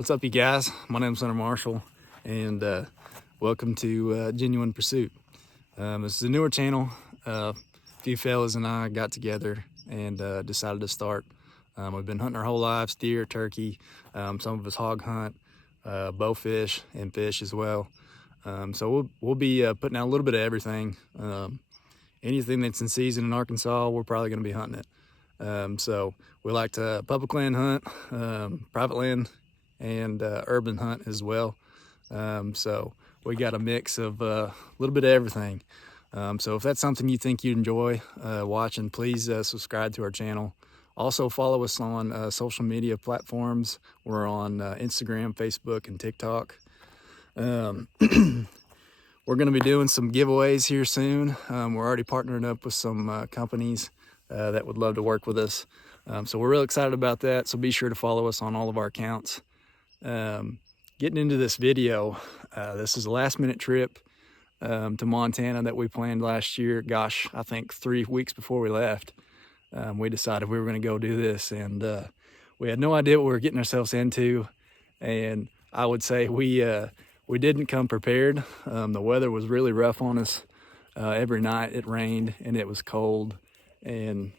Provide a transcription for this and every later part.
What's up, you guys? My name's Hunter Marshall, and welcome to Genuine Pursuit. This is a newer channel. A few fellas and I got together and decided to start. We've been hunting our whole lives, deer, turkey. Some of us hog hunt, bow fish, and fish as well. So we'll be putting out a little bit of everything. Anything that's in season in Arkansas, we're probably going to be hunting it. So we like to public land hunt, private land, and urban hunt as well. So we got a mix of a little bit of everything. So if that's something you think you'd enjoy watching, please subscribe to our channel. Also follow us on social media platforms. We're on Instagram, Facebook, and TikTok. We're going to be doing some giveaways here soon. We're already partnering up with some companies that would love to work with us. So we're real excited about that. So be sure to follow us on all of our accounts. Getting into this video, this is a last minute trip to Montana that we planned last year. Gosh, I think 3 weeks before we left, we decided we were going to go do this, and we had no idea what we were getting ourselves into. And I would say we didn't come prepared. The weather was really rough on us. Every night it rained and it was cold, and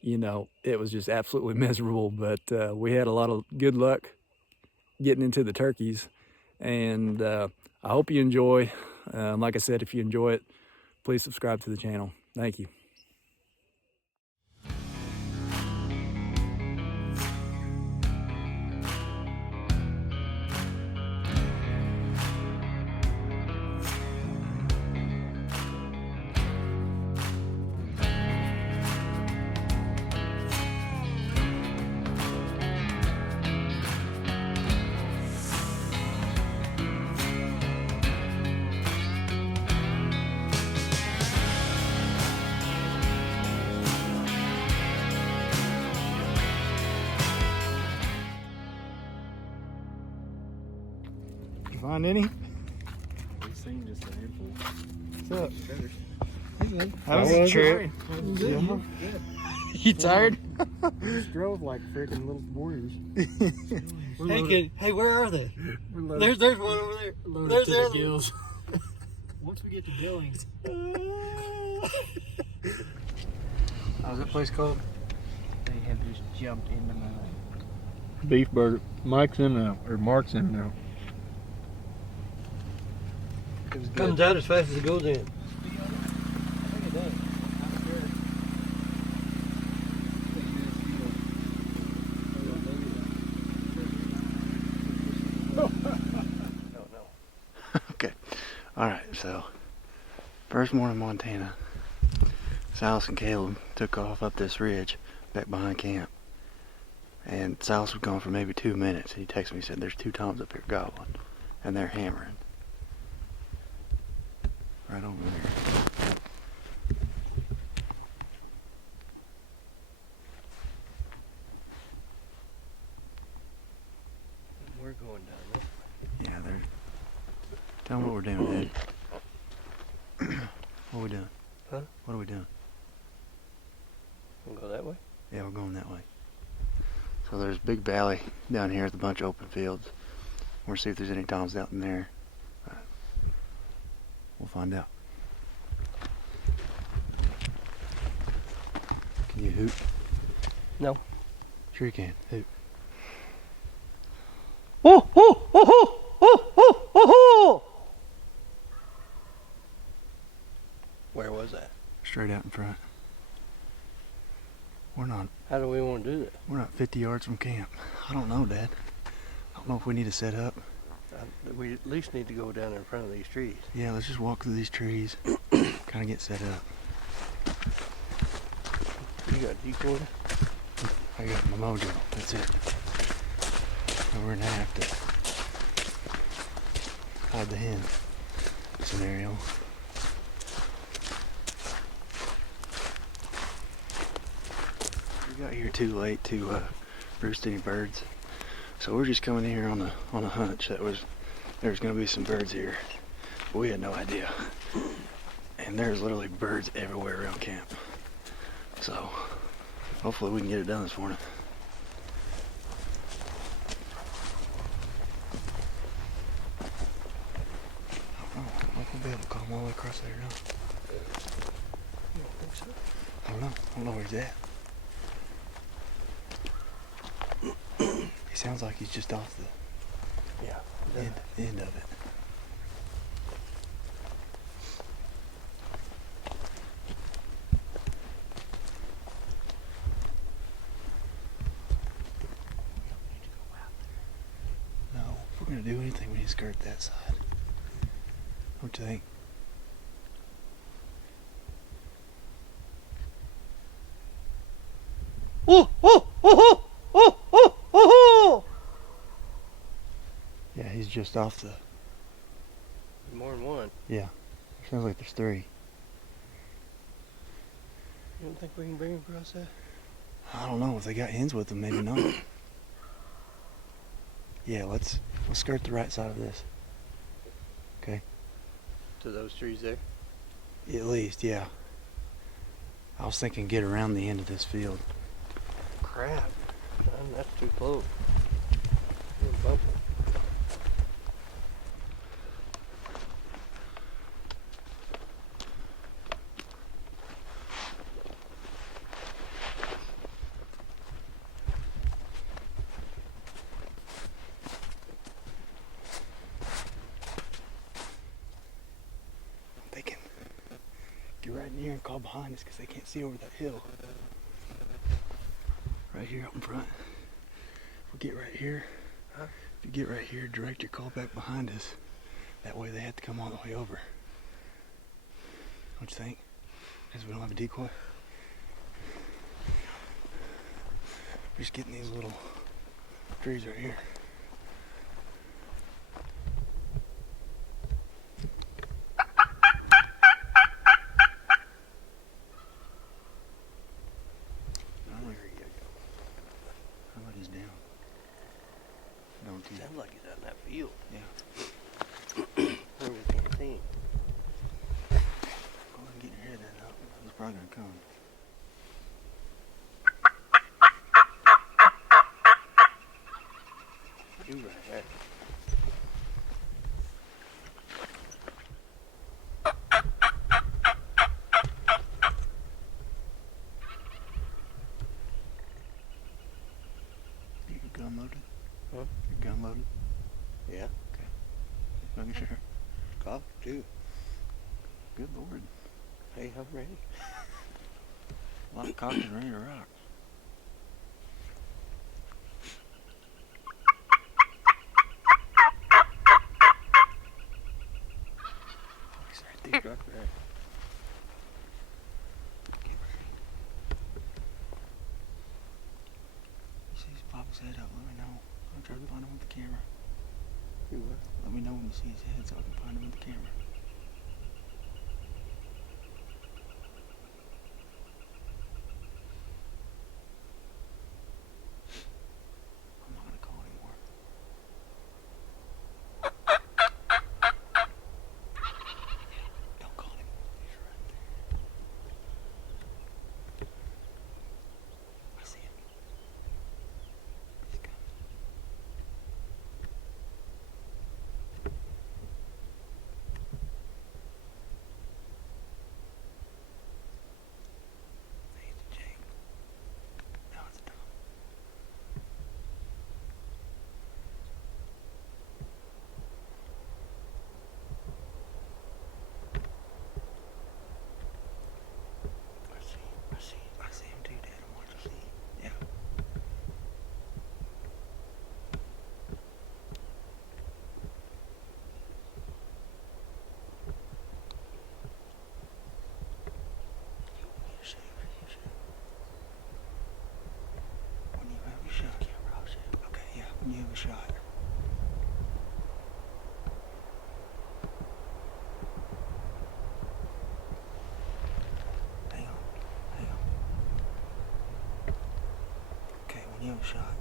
you know, it was just absolutely miserable. But we had a lot of good luck getting into the turkeys, and I hope you enjoy. Like I said, if you enjoy it, please subscribe to the channel. Thank you. Find any? We've seen just a handful. What's up? How was the trip? Yeah. You tired? We just drove like freaking little warriors. Hey, where are they? There's one over there. There's the gills. Once we get to Billings. How's that place called? They have just jumped into my Beef burger. Mike's in now, or Mark's in now. Comes out as fast as it goes in. Okay. Alright, so first morning in Montana, Silas and Caleb took off up this ridge back behind camp. And Silas was gone for maybe 2 minutes. He texted me and said there's 2 toms up here gobbling, and they're hammering. Right over there. We're going down this way. Yeah, they're... Tell them what we're doing, Dad. What are we doing? Huh? What are we doing? We'll go that way? Yeah, we're going that way. So there's a big valley down here with a bunch of open fields. We'll see if there's any toms out in there. We'll find out. Can you hoot? No. Sure you can. Hoot. Oh, oh, oh, oh, oh, oh, oh, oh. Where was that? Straight out in front. We're not How do we want to do that? We're not 50 yards from camp. I don't know, Dad. I don't know if we need to set up. We at least need to go down in front of these trees. Yeah, let's just walk through these trees. Kind of get set up. You got a decoy? I got my mojo. That's it. And we're gonna have to hide the hen scenario. We got here too late to roost any birds, so we're just coming here on a hunch that there was gonna be some birds here, but we had no idea. And there's literally birds everywhere around camp. So hopefully we can get it done this morning. be able to call him all the way across there now. You don't think so? I don't know. I don't know where he's at. He sounds like he's just off the end of it. No, if we're gonna do anything, we need to skirt that side. What you think? Oh, oh, oh, oh, oh, oh, oh! Yeah, he's just off the. More than one. Yeah, sounds like there's three. You don't think we can bring him across that? I don't know if they got hens with them. Maybe not. Yeah, let's skirt the right side of this. Okay. To those trees there? At least, yeah. I was thinking get around the end of this field. Crap. Man, that's too close. You're bumping. They can get right in here and call behind us because they can't see over that hill. Right here up in front. We'll get right here. Huh? If you get right here, direct your call back behind us. That way they have to come all the way over. Don't you think? Because we don't have a decoy. We're just getting these little trees right here. Sounds like he's out in that field. Yeah. Where we can't see him. Go ahead and get your head in up. He's probably gonna come. You right there. Get your gun loaded? Huh? Your gun loaded? Yeah. Okay. Making sure. Cock too. Good Lord. Hey, I'm ready. A lot of cock and ready to rock. He's right there. Right there. Get ready. You see his pop his head up, let me know. I'll try to find him with the camera. You what? Let me know when you see his head so I can find him with the camera. I'm not gonna call anymore. Don't call him. He's right there. I see him. He's coming. He's a Jake. Now it's a Tom. I see him too, Dad. I'm watching. See? Yeah. You want me to shoot? You shoot. When you have a shot. Camera, I'll shoot. Okay, yeah. When you have a shot. Hang on. Hang on. Okay, when you have a shot.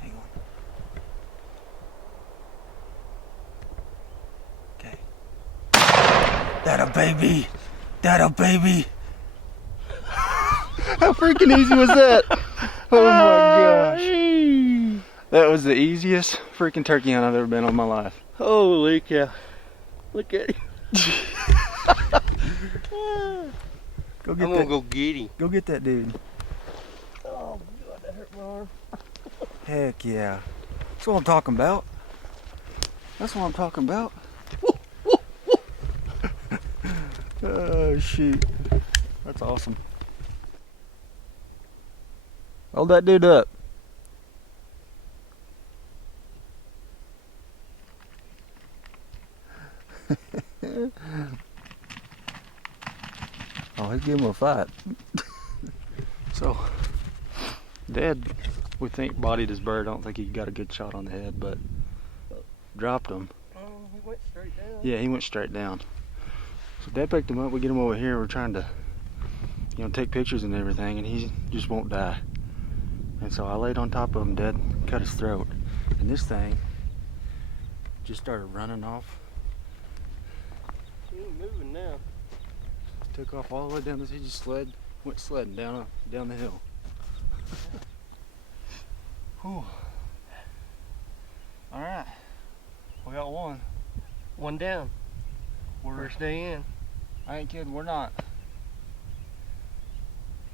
Hang on. Okay. That a baby! That a baby! How freaking easy was that? Oh my gosh. That was the easiest freaking turkey hunt I've ever been on my life. Holy cow. Look at him. Go get I'm gonna go get him. Go get that dude. Oh God, that hurt my arm. Heck yeah. That's what I'm talking about. That's what I'm talking about. Oh shoot. That's awesome. Hold that dude up. Oh, he's giving him a fight. So, Dad, we think bodied his bird. I don't think he got a good shot on the head, but dropped him. Oh, he went straight down. Yeah, he went straight down. So Dad picked him up. We get him over here. We're trying to, take pictures and everything, and he just won't die. And so I laid on top of him. Dad cut his throat, and this thing just started running off. He ain't moving now. Took off all the way down this. He just went sledding down the hill. Whew. All right, we got one. One down. First day in. I ain't kidding. We're not.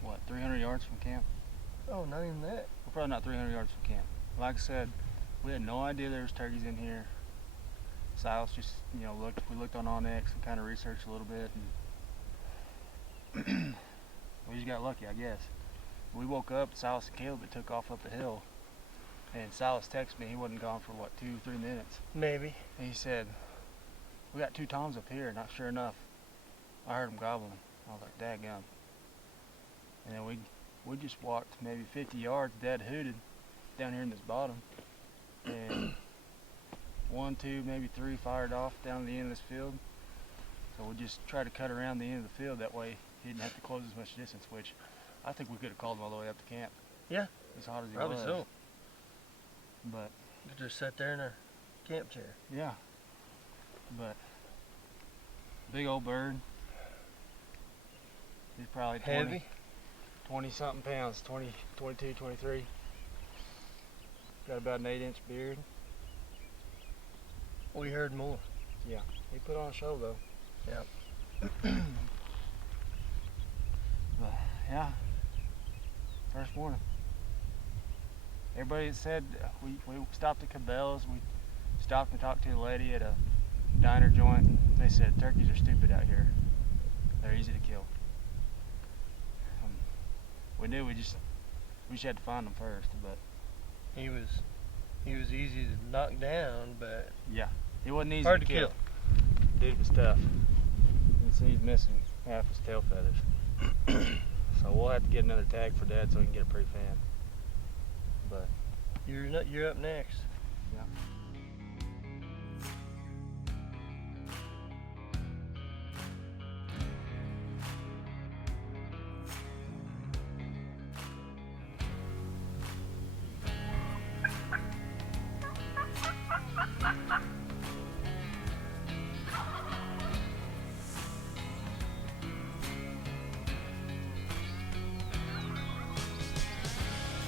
What, 300 yards from camp? Oh, not even that. We're probably not 300 yards from camp. Like I said, we had no idea there was turkeys in here. Silas just, looked. We looked on Onyx and kind of researched a little bit, and we just got lucky, I guess. We woke up, Silas and Caleb had took off up the hill, and Silas texted me. He wasn't gone for what, 2-3 minutes. Maybe. And he said, "We got 2 toms up here." Not sure enough, I heard them gobbling. I was like, "Dadgum!" And then we just walked maybe 50 yards. Dad hooted down here in this bottom, and 1, 2, maybe 3 fired off down the end of this field. So we just tried to cut around the end of the field. That way he didn't have to close as much distance, which I think we could have called him all the way up to camp. Yeah. As hot as he Probably was. so. But We just sat there in our camp chair. yeah. But big old bird. He's probably Heavy. 20 something pounds, 20, 22, 23. Got about an 8-inch beard. We heard more. Yeah, he put on a show though. Yeah. But yeah, first morning. Everybody said we stopped at Cabela's. We stopped and talked to a lady at a diner joint. They said turkeys are stupid out here. They're easy to kill. We knew we just had to find them first, but He was easy to knock down, but yeah, he wasn't easy hard to to kill. kill. Dude was tough. You can see he's missing half his tail feathers. So we'll have to get another tag for Dad so he can get a pre-fan. But You're up next. yeah.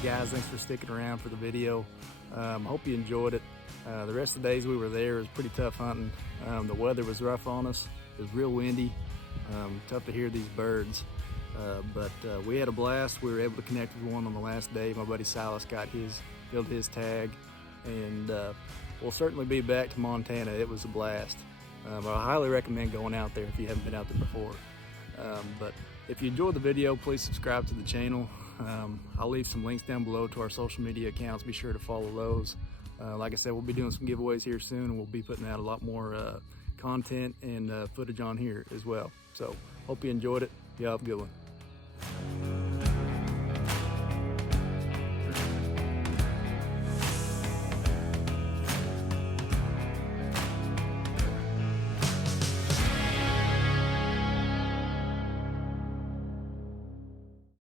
Guys, thanks for sticking around for the video. Hope you enjoyed it. The rest of the days we were there was pretty tough hunting. The weather was rough on us. It was real windy. Tough to hear these birds. But we had a blast. We were able to connect with one on the last day. My buddy Silas filled his tag, and we'll certainly be back to Montana. It was a blast. I highly recommend going out there if you haven't been out there before. But if you enjoyed the video, please subscribe to the channel. I'll leave some links down below to our social media accounts. Be sure to follow those. Like I said, we'll be doing some giveaways here soon, and we'll be putting out a lot more content and footage on here as well. So hope you enjoyed it. Y'all have a good one.